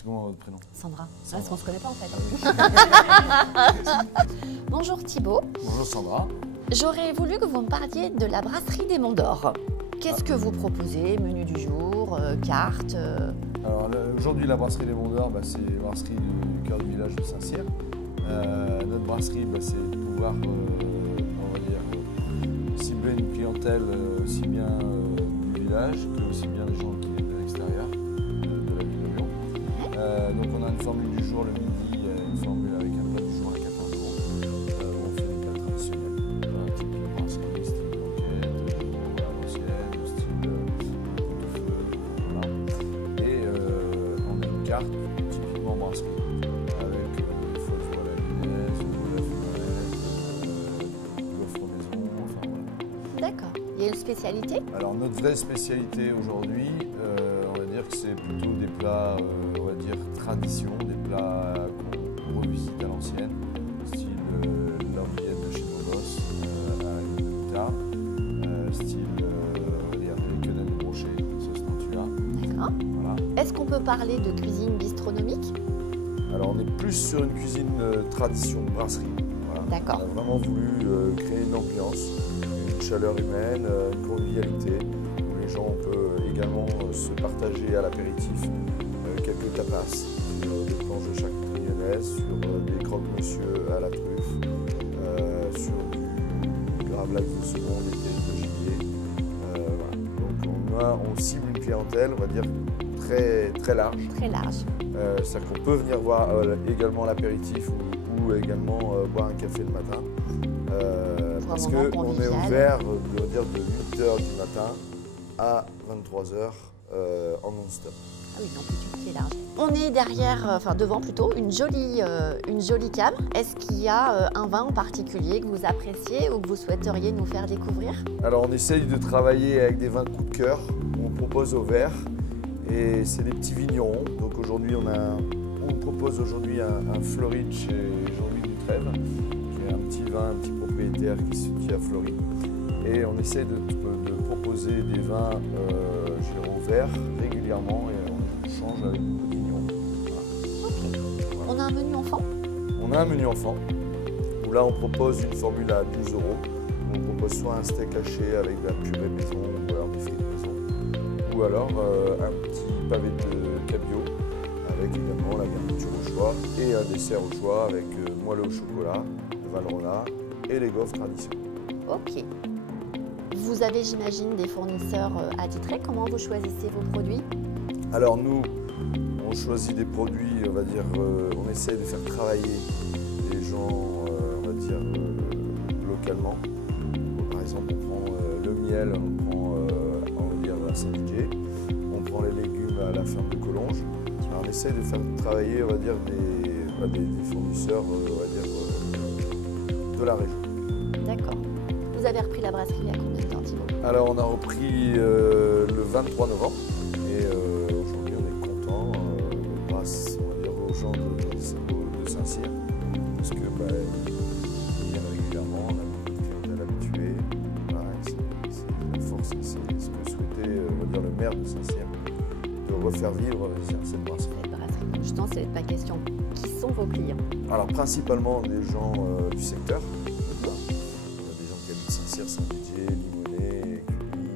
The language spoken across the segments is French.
C'est comment votre prénom? Sandra. Sandra. Parce qu'on se connaît pas en fait. Bonjour Thibaut. Bonjour Sandra. J'aurais voulu que vous me parliez de la brasserie des Monts d'Or. Qu'est-ce que vous proposez? Menu du jour, carte Alors aujourd'hui la brasserie des Monts d'Or, c'est la brasserie du cœur du village de Saint-Cyr. Notre brasserie, c'est de pouvoir on va dire, cibler une clientèle aussi bien du village que aussi bien des gens qui viennent de l'extérieur de la ville de Lyon. Donc on a une formule du jour le midi, une formule avec un plat du jour à 14 euros. On fait des plats traditionnels, type brasserie, style banquette, à l'ancienne, style pot-au-feu, voilà. Et on a une carte typiquement brasserie avec des fois à la lyonnaise, de la fumette, du gaufre maison, enfin voilà. D'accord. Il y a une spécialité? Alors notre vraie spécialité aujourd'hui, on va dire que c'est plutôt des plats, on va dire tradition, des plats qu'on revisite à l'ancienne, style l'orguillette de chez Bogos à la ligne de moutarde, style les quenelles de brochet, sauce Nantua. D'accord. Voilà. Est-ce qu'on peut parler de cuisine bistronomique? Alors on est plus sur une cuisine tradition, brasserie. Voilà. D'accord. On a vraiment voulu créer une ambiance, une chaleur humaine, une convivialité, où les gens peuvent également se partager à l'apéritif quelques tapas, sur des planches de charcuterie lyonnaise, sur des croque-monsieur à la truffe, sur du gravlax de second, des terrines de gibier. Voilà. Donc on cible une clientèle, on va dire, très large. Très large. C'est-à-dire qu'on peut venir voir également l'apéritif ou également boire un café le matin. Parce qu'on est ouvert de 8h du matin à 23h en non-stop. Ah oui, l'amplitude qui est large. On est derrière, enfin devant plutôt, une jolie cave. Est-ce qu'il y a un vin en particulier que vous appréciez ou que vous souhaiteriez nous faire découvrir? Alors on essaye de travailler avec des vins coup de cœur, on propose au verre et c'est des petits vignerons. Donc aujourd'hui on propose aujourd'hui un Floride chez Jean-Louis Dutrève, qui est un petit vin, un petit propriétaire qui se situe à Fleury. Et on essaie de proposer des vins au verre régulièrement et on change avec beaucoup de vignerons. Voilà. Ok. Voilà. On a un menu enfant? On a un menu enfant où là on propose une formule à 12 euros. On propose soit un steak haché avec de la purée maison ou alors des frites maison, ou alors un petit pavé de cabillaud avec également la garniture au choix et un dessert au choix avec moelleux au chocolat, le valrhona et les gaufres tradition. Ok. Vous avez, j'imagine, des fournisseurs attitrés. Comment vous choisissez vos produits? Alors nous, on choisit des produits, on va dire, on essaie de faire travailler les gens, on va dire, localement. Par exemple, on prend le miel, on prend, on va dire, à Saint-Didier, on prend les légumes à la ferme de Collonges. Alors, on essaie de faire travailler, on va dire, des fournisseurs, on va dire, de la région. D'accord. Vous avez repris la brasserie il y a combien de temps, Thibaut? Alors on a repris le 23 novembre et aujourd'hui on est content grâce, on va dire, aux gens de Saint-Cyr parce que ils viennent régulièrement, on a beaucoup de clientèle habituée. Voilà, c'est la force, c'est ce que souhaitait on va dire, le maire de Saint-Cyr, de refaire vivre cette brasserie. Justement, c'est ma question. Qui sont vos clients? Alors principalement des gens du secteur. Saint-Didier, Limonest, Écully,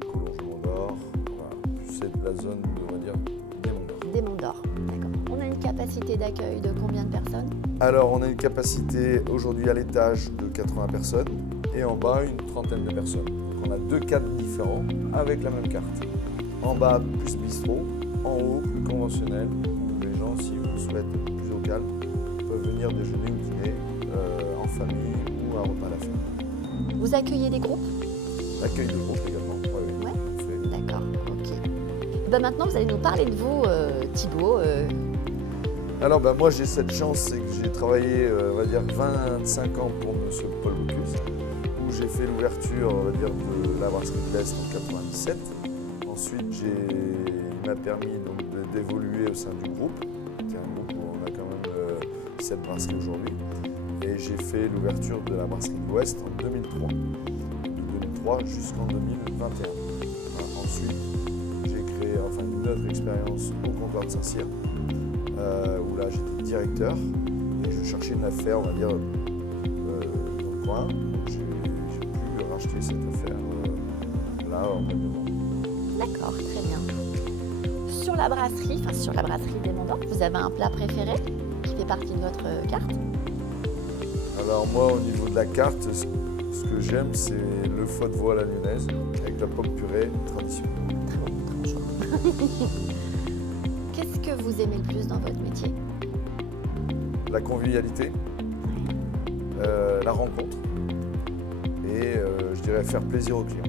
Collonges, Monts d'Or, voilà, c'est la zone, on va dire, des Monts d'Or. Des Monts d'Or, d'accord. On a une capacité d'accueil de combien de personnes? Alors, on a une capacité aujourd'hui à l'étage de 80 personnes et en bas une trentaine de personnes. Donc, on a deux cadres différents avec la même carte. En bas, plus bistrot, en haut, plus conventionnel, où les gens, si vous le souhaitent plus au calme, peuvent venir déjeuner ou dîner en famille ou un repas à la fin. Vous accueillez des groupes? Accueil de groupe également. Ouais. D'accord, ok. Maintenant, vous allez nous parler de vous, Thibaut. Alors moi j'ai cette chance, c'est que j'ai travaillé on va dire 25 ans pour M. Paul Bocuse, où j'ai fait l'ouverture on va dire de la brasserie de l'Est en 97. Ensuite il m'a permis donc d'évoluer au sein du groupe. C'est un groupe où on a quand même 7 brasseries aujourd'hui. Et j'ai fait l'ouverture de la brasserie de l'Ouest en 2003. De 2003 jusqu'en 2021. Voilà. Ensuite j'ai créé enfin une autre expérience au comptoir de Saint-Cyr, où là j'étais directeur et je cherchais une affaire, on va dire, dans le coin. Donc j'ai pu racheter cette affaire là en même moment. D'accord, très bien. Sur la brasserie des Monts d'Or, vous avez un plat préféré qui fait partie de votre carte? Alors moi, au niveau de la carte, ce que j'aime, c'est le foie de veau à la lyonnaise avec la pomme purée traditionnelle. Très bon choix. Qu'est-ce que vous aimez le plus dans votre métier? La convivialité, la rencontre et je dirais faire plaisir aux clients.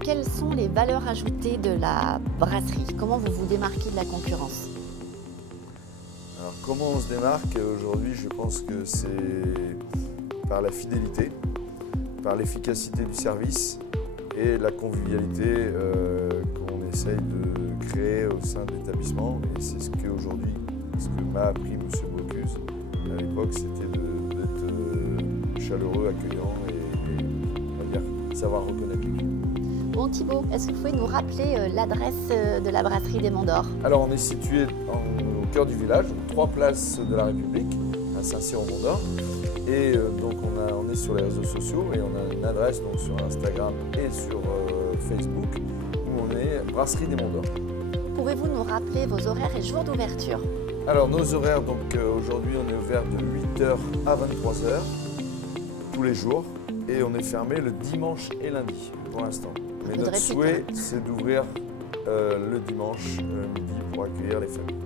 Quelles sont les valeurs ajoutées de la brasserie? Comment vous vous démarquez de la concurrence? Alors comment on se démarque aujourd'hui? Je pense que c'est par la fidélité, par l'efficacité du service et la convivialité qu'on essaye de créer au sein de l'établissement. Et c'est ce que m'a appris M. Bocuse à l'époque, c'était d'être chaleureux, accueillant et on va dire, savoir reconnaître les clients. Bon Thibaut, est-ce que vous pouvez nous rappeler l'adresse de la brasserie des Monts d'Or? Alors on est situé au cœur du village, 3 places de la République, à Saint-Cyr au Mont d'Or. Et donc on est sur les réseaux sociaux et on a une adresse donc, sur Instagram et sur Facebook où on est Brasserie des Monts d'Or. Pouvez-vous nous rappeler vos horaires et jours d'ouverture? Alors nos horaires, donc aujourd'hui on est ouvert de 8h à 23h tous les jours et on est fermé le dimanche et lundi pour l'instant. Mais notre souhait c'est d'ouvrir le dimanche midi pour accueillir les familles.